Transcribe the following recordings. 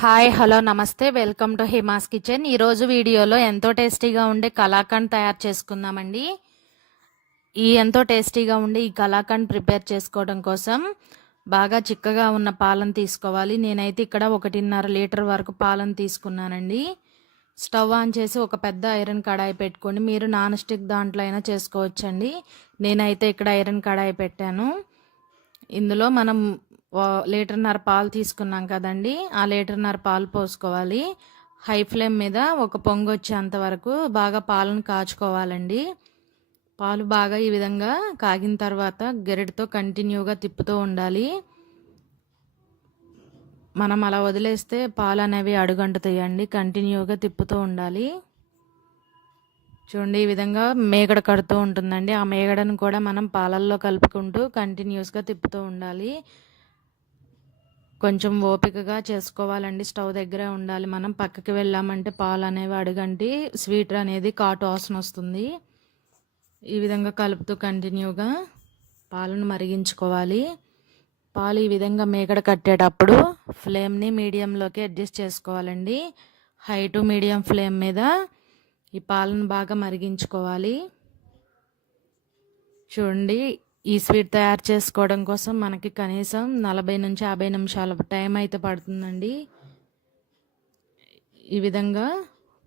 Hi hello నమస్తే. Welcome to Hima's kitchen. ఈరోజు వీడియోలో ఎంతో టేస్టీగా ఉండే కలాకండ్ తయారు చేసుకుందామండి. ఈ ఎంతో టేస్టీగా ఉండే ఈ కలాకండ్ ప్రిపేర్ చేసుకోవడం కోసం బాగా చిక్కగా ఉన్న పాలను తీసుకోవాలి. నేనైతే ఇక్కడ ఒకటిన్నర లీటర్ వరకు పాలను తీసుకున్నానండి. స్టవ్ ఆన్ చేసి ఒక పెద్ద ఐరన్ కడాయి పెట్టుకొని మీరు నాన్ స్టిక్ దాంట్లో అయినా చేసుకోవచ్చండి. నేనైతే ఇక్కడ ఐరన్ కడాయి పెట్టాను. ఇందులో మనం లీటర్న్నర పాలు తీసుకున్నాం కదండి. ఆ లీటర్న్నర పాలు పోసుకోవాలి. హై ఫ్లేమ్ మీద ఒక పొంగు వచ్చేంత వరకు బాగా పాలను కాచుకోవాలండి. పాలు బాగా ఈ విధంగా కాగిన తర్వాత గెరటితో కంటిన్యూగా తిప్పుతూ ఉండాలి. మనం అలా వదిలేస్తే పాలు అనేవి అడుగంటుతాయండి. కంటిన్యూగా తిప్పుతూ ఉండాలి. చూడండి ఈ విధంగా మేగడ కడుతూ ఉంటుందండి. ఆ మేగడను కూడా మనం పాలల్లో కలుపుకుంటూ కంటిన్యూస్గా తిప్పుతూ ఉండాలి. కొంచెం ఓపికగా చేసుకోవాలండి. స్టవ్ దగ్గరే ఉండాలి. మనం పక్కకి వెళ్ళామంటే పాలు అనేవి అడగండి స్వీట్ అనేది కాటు వాసన వస్తుంది. ఈ విధంగా కలుపుతూ కంటిన్యూగా పాలను మరిగించుకోవాలి. పాలు ఈ విధంగా మేకడ కట్టేటప్పుడు ఫ్లేమ్ని మీడియంలోకి అడ్జస్ట్ చేసుకోవాలండి. హై టు మీడియం ఫ్లేమ్ మీద ఈ పాలను బాగా మరిగించుకోవాలి. చూడండి ఈ స్వీట్ తయారు చేసుకోవడం కోసం మనకి కనీసం నలభై నుంచి యాభై నిమిషాల టైం అయితే పడుతుందండి. ఈ విధంగా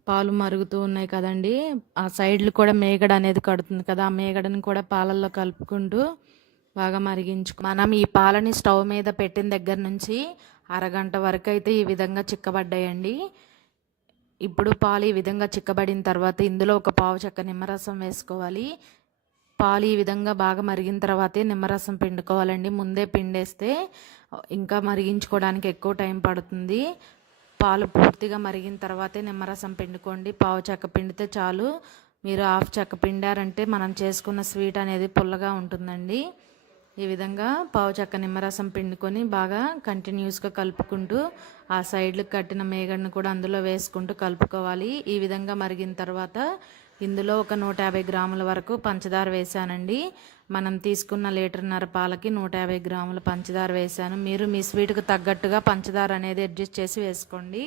పాలు మరుగుతూ ఉన్నాయి కదండి. ఆ సైడ్లు కూడా మేగడ అనేది కడుతుంది కదా. ఆ మేగడని కూడా పాలల్లో కలుపుకుంటూ బాగా మరిగించుకు. మనం ఈ పాలని స్టవ్ మీద పెట్టిన దగ్గర నుంచి అరగంట వరకు అయితే ఈ విధంగా చిక్కబడ్డాయండి. ఇప్పుడు పాలు ఈ విధంగా చిక్కబడిన తర్వాత ఇందులో ఒక పావు చెక్క నిమ్మరసం వేసుకోవాలి. పాలు ఈ విధంగా బాగా మరిగిన తర్వాతే నిమ్మరసం పిండుకోవాలండి. ముందే పిండేస్తే ఇంకా మరిగించుకోవడానికి ఎక్కువ టైం పడుతుంది. పాలు పూర్తిగా మరిగిన తర్వాతే నిమ్మరసం పిండుకోండి. పావు చెక్క పిండితే చాలు. మీరు హాఫ్ చెక్క పిండారంటే మనం చేసుకున్న స్వీట్ అనేది పుల్లగా ఉంటుందండి. ఈ విధంగా పావు చెక్క నిమ్మరసం పిండుకొని బాగా కంటిన్యూస్గా కలుపుకుంటూ ఆ సైడ్లకు కట్టిన మేగడను కూడా అందులో వేసుకుంటూ కలుపుకోవాలి. ఈ విధంగా మరిగిన తర్వాత ఇందులో ఒక నూట యాభై గ్రాముల వరకు పంచదార వేసానండి మనం తీసుకున్న లీటర్న్నర పాలకి నూట యాభై గ్రాముల పంచదార వేసాను మీరు మీ స్వీట్కి తగ్గట్టుగా పంచదార అనేది అడ్జస్ట్ చేసి వేసుకోండి.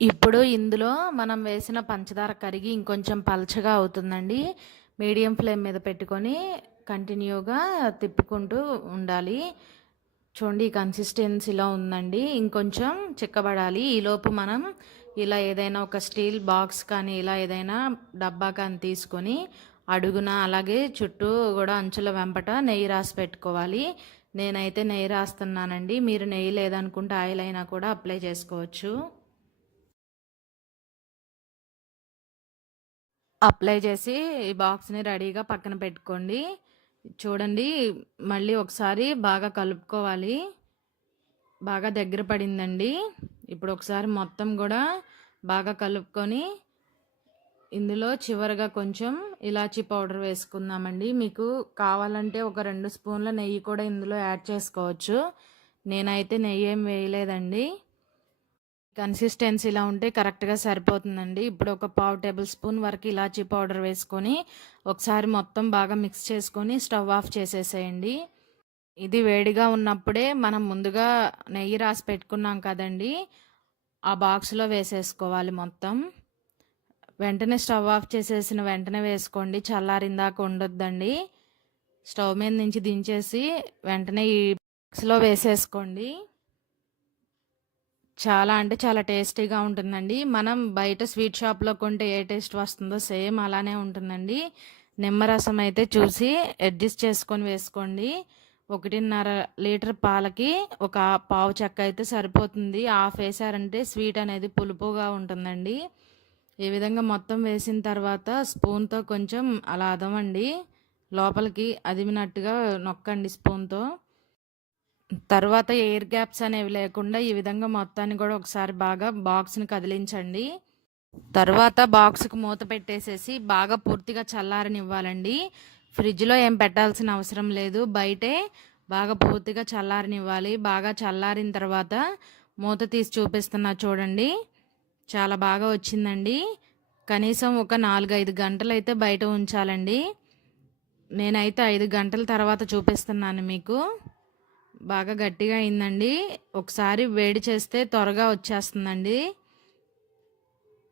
ఇప్పుడు ఇందులో మనం వేసిన పంచదార కరిగి ఇంకొంచెం పలచగా అవుతుందండి. మీడియం ఫ్లేమ్ మీద పెట్టుకొని కంటిన్యూగా తిప్పుకుంటూ ఉండాలి. చూడండి కన్సిస్టెన్సీలో ఉందండి. ఇంకొంచెం చిక్కబడాలి. ఈలోపు మనం ఇలా ఏదైనా ఒక స్టీల్ బాక్స్ కానీ ఇలా ఏదైనా డబ్బా కానీ తీసుకొని అడుగున అలాగే చుట్టూ కూడా అంచుల వెంపట నెయ్యి రాసి పెట్టుకోవాలి. నేనైతే నెయ్యి రాస్తున్నానండి. మీరు నెయ్యి లేదనుకుంటే ఆయిల్ అయినా కూడా అప్లై చేసుకోవచ్చు. అప్లై చేసి ఈ బాక్స్ని రెడీగా పక్కన పెట్టుకోండి. చూడండి మళ్ళీ ఒకసారి బాగా కలుపుకోవాలి. బాగా దగ్గర పడిందండి. ఇప్పుడు ఒకసారి మొత్తం కూడా బాగా కలుపుకొని ఇందులో చివరగా కొంచెం ఇలాచీ పౌడర్ వేసుకుందామండి. మీకు కావాలంటే ఒక రెండు స్పూన్ల నెయ్యి కూడా ఇందులో యాడ్ చేసుకోవచ్చు. నేనైతే నెయ్యి ఏం వేయలేదండి. కన్సిస్టెన్సీ ఇలా ఉంటే కరెక్ట్గా సరిపోతుందండి. ఇప్పుడు ఒక పావు టేబుల్ స్పూన్ వరకు ఇలాచీ పౌడర్ వేసుకొని ఒకసారి మొత్తం బాగా మిక్స్ చేసుకొని స్టవ్ ఆఫ్ చేసేసేయండి. ఇది వేడిగా ఉన్నప్పుడే మనం ముందుగా నెయ్యి రాసి పెట్టుకున్నాం కదండి. ఆ బాక్స్లో వేసేసుకోవాలి మొత్తం. వెంటనే స్టవ్ ఆఫ్ చేసేసిన వెంటనే వేసుకోండి. చల్లారిందాక ఉండొద్దండి. స్టవ్ మీద నుంచి దించేసి వెంటనే ఈ బాక్స్లో వేసేసుకోండి. చాలా అంటే చాలా టేస్టీగా ఉంటుందండి. మనం బయట స్వీట్ షాప్లో కొంటే ఏ టేస్ట్ వస్తుందో సేమ్ అలానే ఉంటుందండి. నిమ్మరసం అయితే చూసి అడ్జస్ట్ చేసుకొని వేసుకోండి. ఒకటిన్నర లీటర్ పాలకి ఒక పావు చెక్క అయితే సరిపోతుంది. హాఫ్ వేసారంటే స్వీట్ అనేది పులుపుగా ఉంటుందండి. ఈ విధంగా మొత్తం వేసిన తర్వాత స్పూన్తో కొంచెం అలా అదమండి లోపలికి అదిమినట్టుగా నొక్కండి స్పూన్తో. తర్వాత ఎయిర్ గ్యాప్స్ అనేవి లేకుండా ఈ విధంగా మొత్తాన్ని కూడా ఒకసారి బాగా బాక్స్ని కదిలించండి. తర్వాత బాక్స్కి మూత పెట్టేసేసి బాగా పూర్తిగా చల్లారనివ్వాలండి. ఫ్రిడ్జ్లో ఏం పెట్టాల్సిన అవసరం లేదు. బయటే బాగా పూర్తిగా చల్లారనివ్వాలి. బాగా చల్లారిన తర్వాత మూత తీసి చూపిస్తున్నా చూడండి. చాలా బాగా వచ్చిందండి. కనీసం ఒక నాలుగైదు గంటలు అయితే బయట ఉంచాలండి. నేనైతే ఐదు గంటల తర్వాత చూపిస్తున్నాను మీకు. బాగా గట్టిగా అయిందండి. ఒకసారి వేడి చేస్తే త్వరగా వచ్చేస్తుందండి.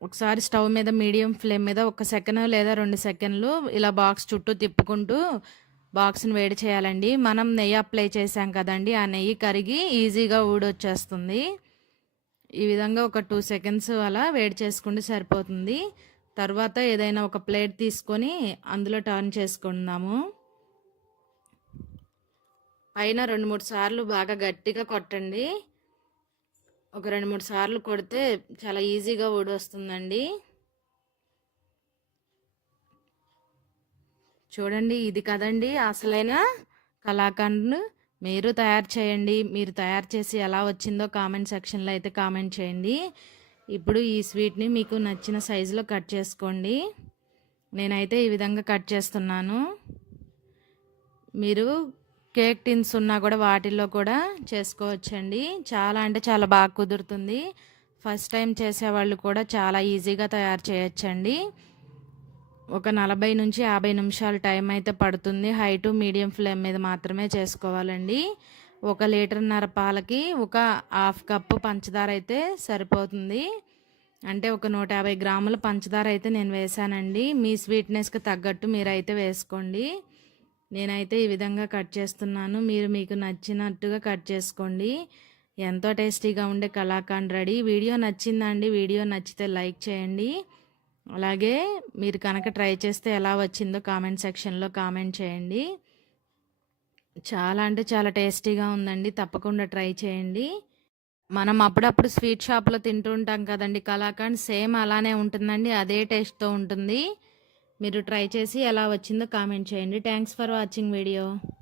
ఒకసారి స్టవ్ మీద మీడియం ఫ్లేమ్ మీద ఒక సెకండ్ లేదా రెండు సెకండ్లు ఇలా బాక్స్ చుట్టూ తిప్పుకుంటూ బాక్స్ని వేడి చేయాలండి. మనం నెయ్యి అప్లై చేసాం కదండి ఆ నెయ్యి కరిగి ఈజీగా ఊడొచ్చేస్తుంది. ఈ విధంగా ఒక టూ సెకండ్స్ అలా వేడి చేసుకుంటే సరిపోతుంది. తర్వాత ఏదైనా ఒక ప్లేట్ తీసుకొని అందులో టర్న్ చేసుకుందాము. పైన రెండు మూడు సార్లు బాగా గట్టిగా కొట్టండి. ఒక రెండు మూడు సార్లు కొడితే చాలా ఈజీగా ఊడొస్తుందండి. చూడండి ఇది కదండి అసలైన కళాఖండ్ను. మీరు తయారు చేయండి మీరు తయారు చేసి ఎలా వచ్చిందో కామెంట్ సెక్షన్లో అయితే కామెంట్ చేయండి. ఇప్పుడు ఈ స్వీట్ని మీకు నచ్చిన సైజులో కట్ చేసుకోండి. నేనైతే ఈ విధంగా కట్ చేస్తున్నాను. మీరు కేక్ టిన్స్ ఉన్నా కూడా వాటిల్లో కూడా చేసుకోవచ్చండి. చాలా అంటే చాలా బాగా కుదురుతుంది. ఫస్ట్ టైం చేసేవాళ్ళు కూడా చాలా ఈజీగా తయారు చేయొచ్చండి. ఒక నలభై నుంచి యాభై నిమిషాలు టైం అయితే పడుతుంది. హై టు మీడియం ఫ్లేమ్ మీద మాత్రమే చేసుకోవాలండి. ఒక లీటర్న్నర పాలకి ఒక హాఫ్ కప్పు పంచదార అయితే సరిపోతుంది. అంటే ఒక నూట యాభై గ్రాముల పంచదార అయితే నేను వేసానండి మీ స్వీట్నెస్కి తగ్గట్టు మీరైతే వేసుకోండి. నేనైతే ఈ విధంగా కట్ చేస్తున్నాను. మీరు మీకు నచ్చినట్టుగా కట్ చేసుకోండి. ఎంతో టేస్టీగా ఉండే కలాఖండ్ రెడీ. వీడియో నచ్చిందండి వీడియో నచ్చితే లైక్ చేయండి. అలాగే మీరు కనుక ట్రై చేస్తే ఎలా వచ్చిందో కామెంట్ సెక్షన్లో కామెంట్ చేయండి. చాలా అంటే చాలా టేస్టీగా ఉందండి. తప్పకుండా ట్రై చేయండి. మనం అప్పుడప్పుడు స్వీట్ షాప్లో తింటుంటాం కదండి. కలాకండ్ సేమ్ అలానే ఉంటుందండి. అదే టేస్ట్తో ఉంటుంది. మీరు ట్రై చేసి ఎలా వచ్చిందో కామెంట్ చేయండి. Thanks for watching video